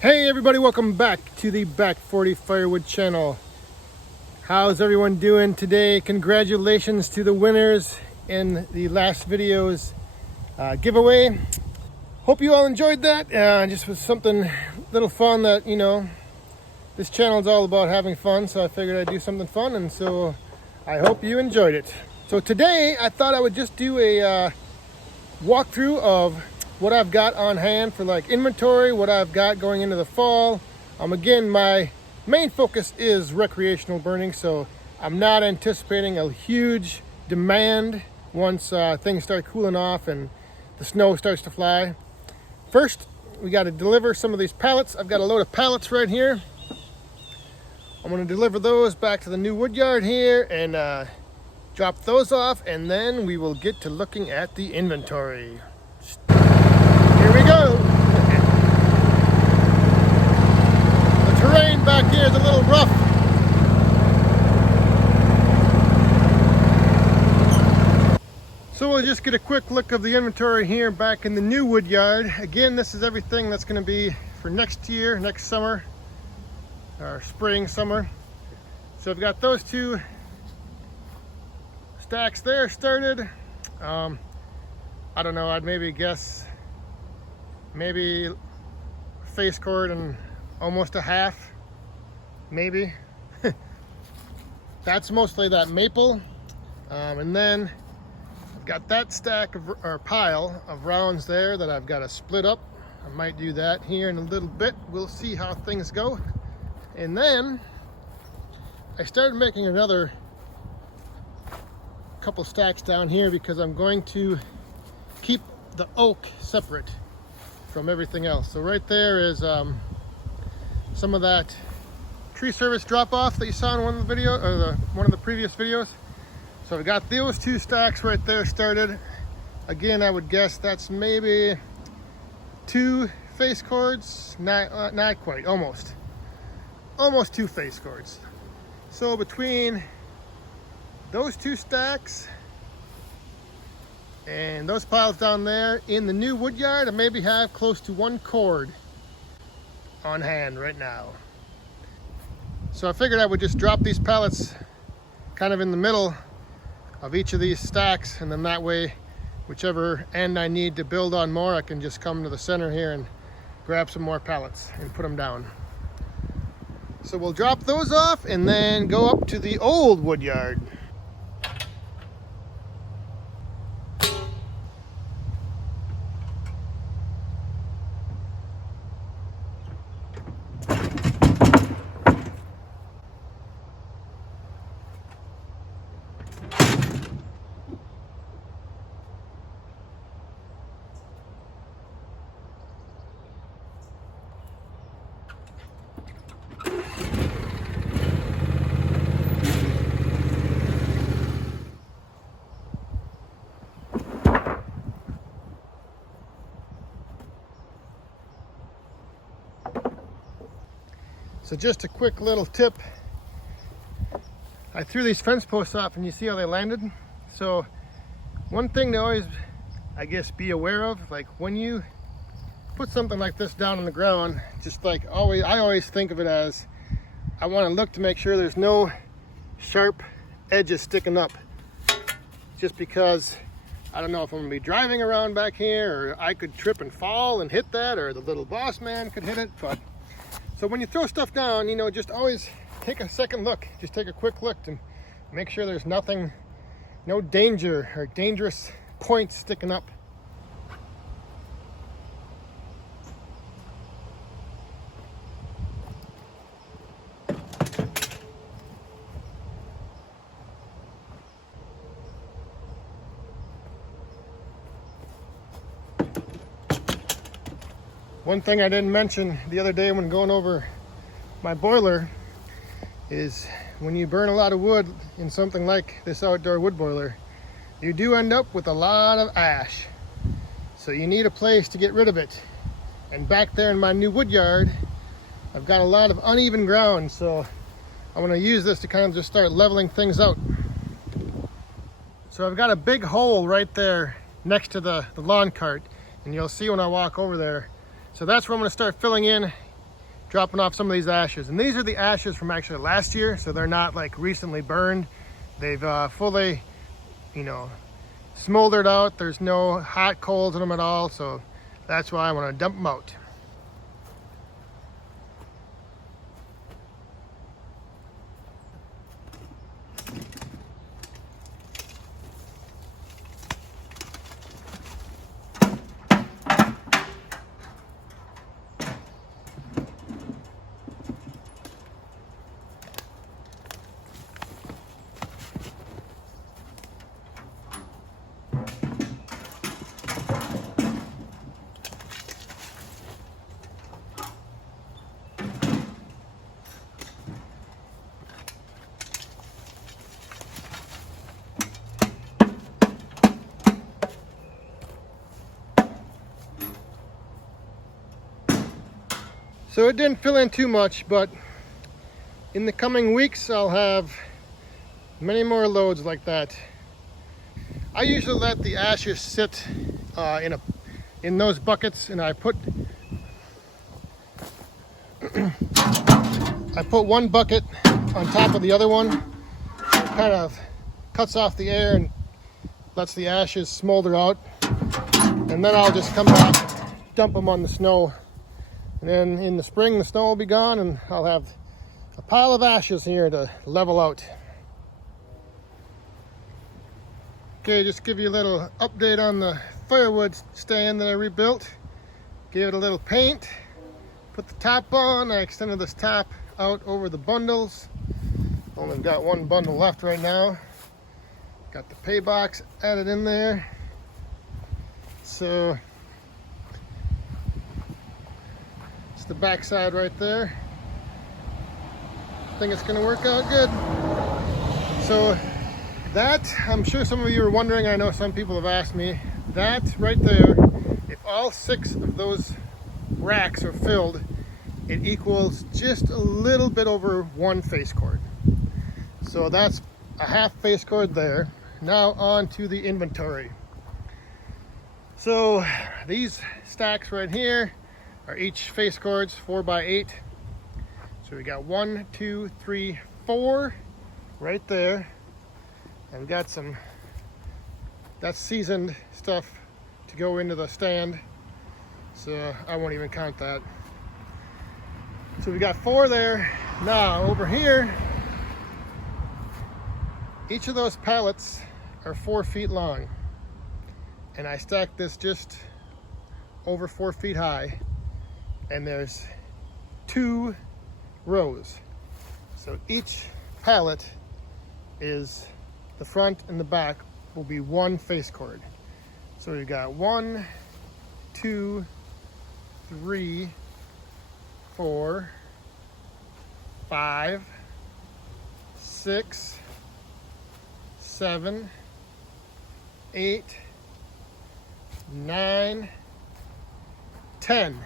Hey everybody, welcome back to the Back 40 Firewood channel. How's everyone doing today? Congratulations to the winners in the last video's giveaway. Hope you all enjoyed that. Just was something little fun that, you know, this channel is all about having fun, so I figured I'd do something fun, and so I hope you enjoyed it. So today I thought I would just do a walkthrough of what I've got on hand for like inventory, what I've got going into the fall. Again, my main focus is recreational burning, so I'm not anticipating a huge demand once things start cooling off and the snow starts to fly. First, we got to deliver some of these pallets. I've got a load of pallets right here. I'm going to deliver those back to the new wood yard here and drop those off, and then we will get to looking at the inventory. Here we go. The terrain back here is a little rough. So we'll just get a quick look of the inventory here back in the new wood yard. Again, this is everything that's going to be for next year, next summer, or spring, summer. So I've got those two stacks there started. I don't know, I'd maybe guess maybe face cord and almost a half, maybe. That's mostly that maple. And then I've got that stack of, or pile of rounds there that I've got to split up. I might do that here in a little bit. We'll see how things go. And then I started making another couple stacks down here because I'm going to keep the oak separate from everything else. So right there is some of that tree service drop off that you saw in one of the video, or one of the previous videos. So I've got those two stacks right there started. Again, I would guess that's maybe 2 face cords, not quite, almost 2 face cords. So between those 2 stacks and those piles down there in the new wood yard, I maybe have close to 1 cord on hand right now. So I figured I would just drop these pallets kind of in the middle of each of these stacks, and then that way, whichever end I need to build on more, I can just come to the center here and grab some more pallets and put them down. So we'll drop those off and then go up to the old wood yard. So just a quick little tip. I threw these fence posts off and you see how they landed? So one thing to always, I guess, be aware of, like when you put something like this down on the ground, just like always, I always think of it as, I want to look to make sure there's no sharp edges sticking up. Just because, I don't know if I'm gonna be driving around back here, or I could trip and fall and hit that, or the little boss man could hit it, but so when you throw stuff down, you know, just always take a second look. Just take a quick look and make sure there's nothing, no danger or dangerous points sticking up. One thing I didn't mention the other day when going over my boiler is when you burn a lot of wood in something like this outdoor wood boiler, you do end up with a lot of ash. So you need a place to get rid of it. And back there in my new wood yard, I've got a lot of uneven ground, so I'm going to use this to kind of just start leveling things out. So I've got a big hole right there next to the lawn cart, and you'll see when I walk over there. So that's where I'm going to start filling in dropping off some of these ashes. And these are the ashes from actually last year, so they're not like recently burned. They've fully, you know, smoldered out. There's no hot coals in them at all, so that's why I want to dump them out. So it didn't fill in too much, but in the coming weeks I'll have many more loads like that. I usually let the ashes sit in those buckets, and I put one bucket on top of the other one. It kind of cuts off the air and lets the ashes smolder out, and then I'll just come back, dump them on the snow. And then in the spring, the snow will be gone, and I'll have a pile of ashes here to level out. Okay, just give you a little update on the firewood stand that I rebuilt. Gave it a little paint, put the top on. I extended this top out over the bundles. Only got one bundle left right now. Got the pay box added in there. So the back side right there. I think it's gonna work out good. So that, I'm sure some of you are wondering, I know some people have asked me, that right there, if all 6 of those racks are filled, it equals just a little bit over 1 face cord. So that's a half face cord there. Now on to the inventory. So these stacks right here are each face cords 4x8. So we got 1, 2, 3, 4 right there, and got some, that's seasoned stuff to go into the stand, so I won't even count that. So we got 4 there. Now over here, each of those pallets are 4 feet long, and I stacked this just over 4 feet high. And there's 2 rows. So each pallet is, the front and the back will be 1 face cord. So we've got 1, 2, 3, 4, 5, 6, 7, 8, 9, 10.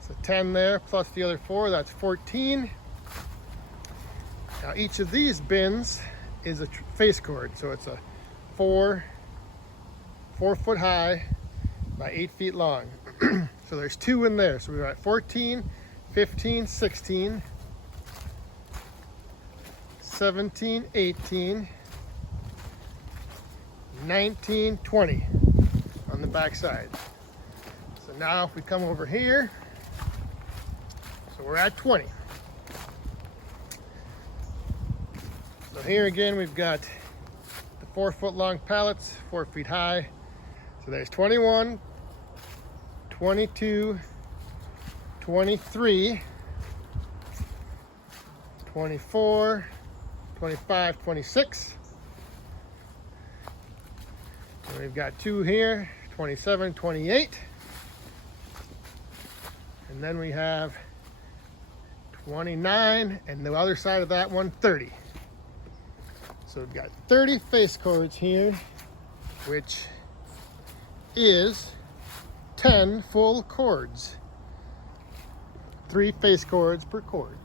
So 10 there, plus the other 4, that's 14. Now each of these bins is a face cord, so it's a 4 foot high by 8 feet long. So there's 2 in there. So we're at 14, 15, 16, 17, 18, 19, 20 on the back side. So now if we come over here, so we're at 20. So here again, we've got the 4 foot long pallets, 4 feet high. So there's 21, 22, 23, 24, 25, 26. And we've got 2 here, 27, 28. And then we have 29, and the other side of that one, 30. So we've got 30 face cords here, which is 10 full cords. 3 face cords per cord.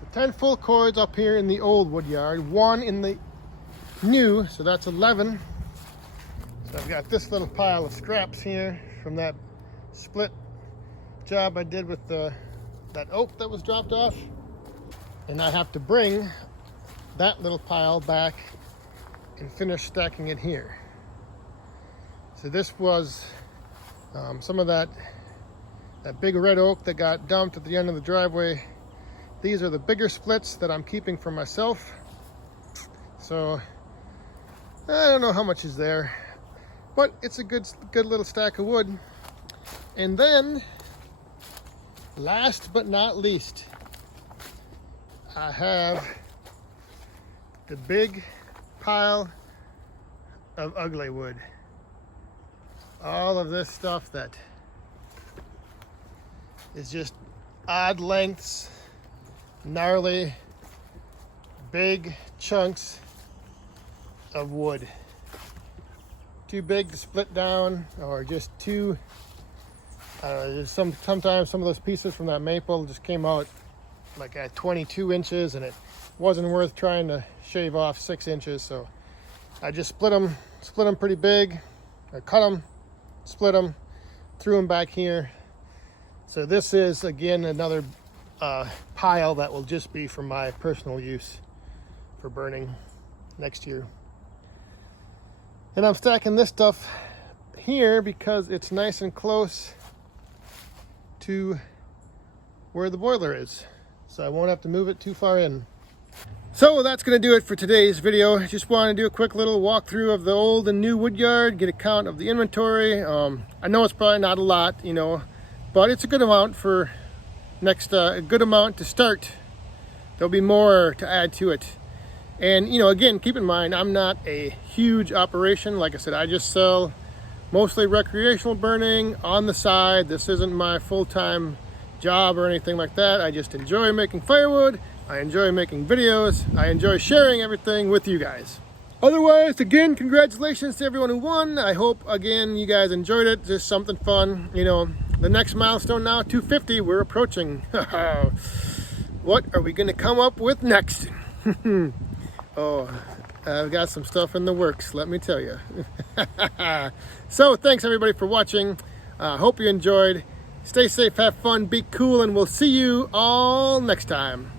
So 10 full cords up here in the old wood yard, 1 in the new, so that's 11. So I've got this little pile of scraps here from that split job I did with that oak that was dropped off. And I have to bring that little pile back and finish stacking it here. So this was some of that big red oak that got dumped at the end of the driveway. These are the bigger splits that I'm keeping for myself. So I don't know how much is there, but it's a good little stack of wood. And then, last but not least, I have the big pile of ugly wood. All of this stuff that is just odd lengths, gnarly, big chunks of wood. Too big to split down, or just too, sometimes some of those pieces from that maple just came out like at 22 inches and it wasn't worth trying to shave off 6 inches. So I just split them pretty big. I cut them, split them, threw them back here. So this is again another pile that will just be for my personal use for burning next year. And I'm stacking this stuff here because it's nice and close to where the boiler is, so I won't have to move it too far in. So that's going to do it for today's video. Just want to do a quick little walkthrough of the old and new wood yard, get a count of the inventory. I know it's probably not a lot, you know, but it's a good amount for next, a good amount to start. There'll be more to add to it. And, you know, again, keep in mind, I'm not a huge operation. Like I said, I just sell mostly recreational burning on the side. This isn't my full-time job or anything like that. I just enjoy making firewood. I enjoy making videos. I enjoy sharing everything with you guys. Otherwise, again, congratulations to everyone who won. I hope, again, you guys enjoyed it. Just something fun. You know, the next milestone now, 250, we're approaching. What are we going to come up with next? Oh, I've got some stuff in the works, let me tell you. So thanks everybody for watching. Hope you enjoyed. Stay safe, have fun, be cool, and we'll see you all next time.